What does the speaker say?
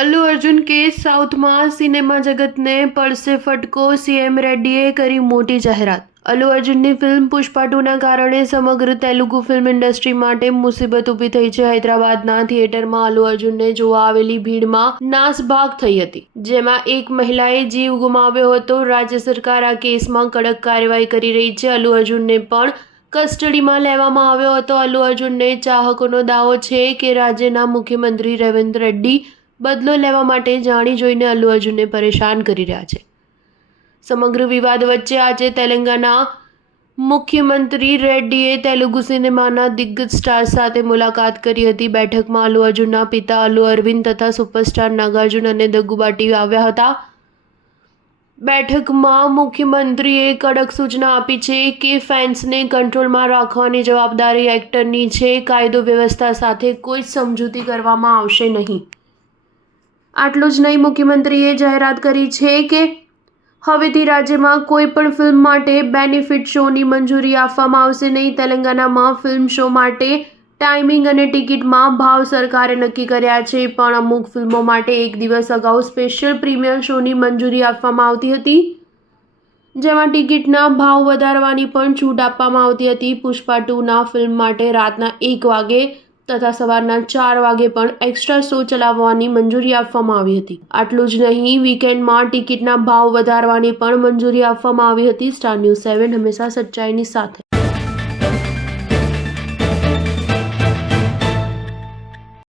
Allu Arjun case સાઉથમાં cinema જગતને પડશે ફટકો. સીએમ રેડ્ડીએ કરી મોટી જાહેરાત. અલ્લુ અર્જુનની ફિલ્મ પુષ્પા 2ના કારણે સમગ્ર તેલુગુ ફિલ્મ ઇન્ડસ્ટ્રી માટે મુસીબત ઊભી થઈ છે. હૈદરાબાદના થિયેટરમાં અલ્લુ અર્જુનને જોવા આવેલી ભીડમાં નાસભાગ થઈ હતી, જેમાં એક મહિલાએ જીવ ગુમાવ્યો હતો. રાજ્ય સરકાર આ કેસમાં કડક કાર્યવાહી કરી રહી છે. અલ્લુ અર્જુનને પણ કસ્ટડીમાં લેવામાં આવ્યો હતો. અલ્લુ અર્જુનને ચાહકોનો દાવો છે કે રાજ્યના મુખ્યમંત્રી રેવંત રેડ્ડી બદલો લેવા માટે જાણી જોઈને અલ્લુ અર્જુનને પરેશાન કરી રહ્યા છે. સમગ્ર વિવાદ વચ્ચે આજે તેલંગાના મુખ્યમંત્રી રેડ્ડીએ તેલુગુ સિનેમાના દિગ્ગજ સ્ટાર્સ સાથે મુલાકાત કરી હતી. બેઠકમાં અલ્લુ અર્જુનના પિતા અલ્લુ અરવિંદ તથા સુપરસ્ટાર નાગાર્જુન અને દગ્ગુબાટી આવ્યા હતા. બેઠકમાં મુખ્યમંત્રીએ કડક સૂચના આપી છે કે ફેન્સને કંટ્રોલમાં રાખવાની જવાબદારી એક્ટરની છે. કાયદો વ્યવસ્થા સાથે કોઈ સમજૂતી કરવામાં આવશે નહીં. આટલું જ નહીં, મુખ્યમંત્રીએ જાહેરાત કરી છે કે હવેથી રાજ્યમાં કોઈ પણ ફિલ્મ માટે બેનિફિટ શોની મંજૂરી આપવામાં આવશે નહીં. તેલંગાનામાં ફિલ્મ શો માટે ટાઈમિંગ અને ટિકિટમાં ભાવ સરકારે નક્કી કર્યા છે, પણ અમુક ફિલ્મો માટે એક દિવસ અગાઉ સ્પેશિયલ પ્રીમિયર શોની મંજૂરી આપવામાં આવતી હતી, જેમાં ટિકિટના ભાવ વધારવાની પણ છૂટ આપવામાં આવતી હતી. પુષ્પા 2ના ફિલ્મ માટે રાતના 1 વાગે તથા સવારના 4 વાગે પણ એક્સ્ટ્રા શો ચલાવવાની મંજૂરી આપવામાં આવી હતી. આટલું જ નહીં, વીકેન્ડમાં ટિકિટના ભાવ વધારવાની પણ મંજૂરી આપવામાં આવી હતી. સ્ટાર ન્યૂઝ 7 હંમેશા સચ્ચાઈની સાથે.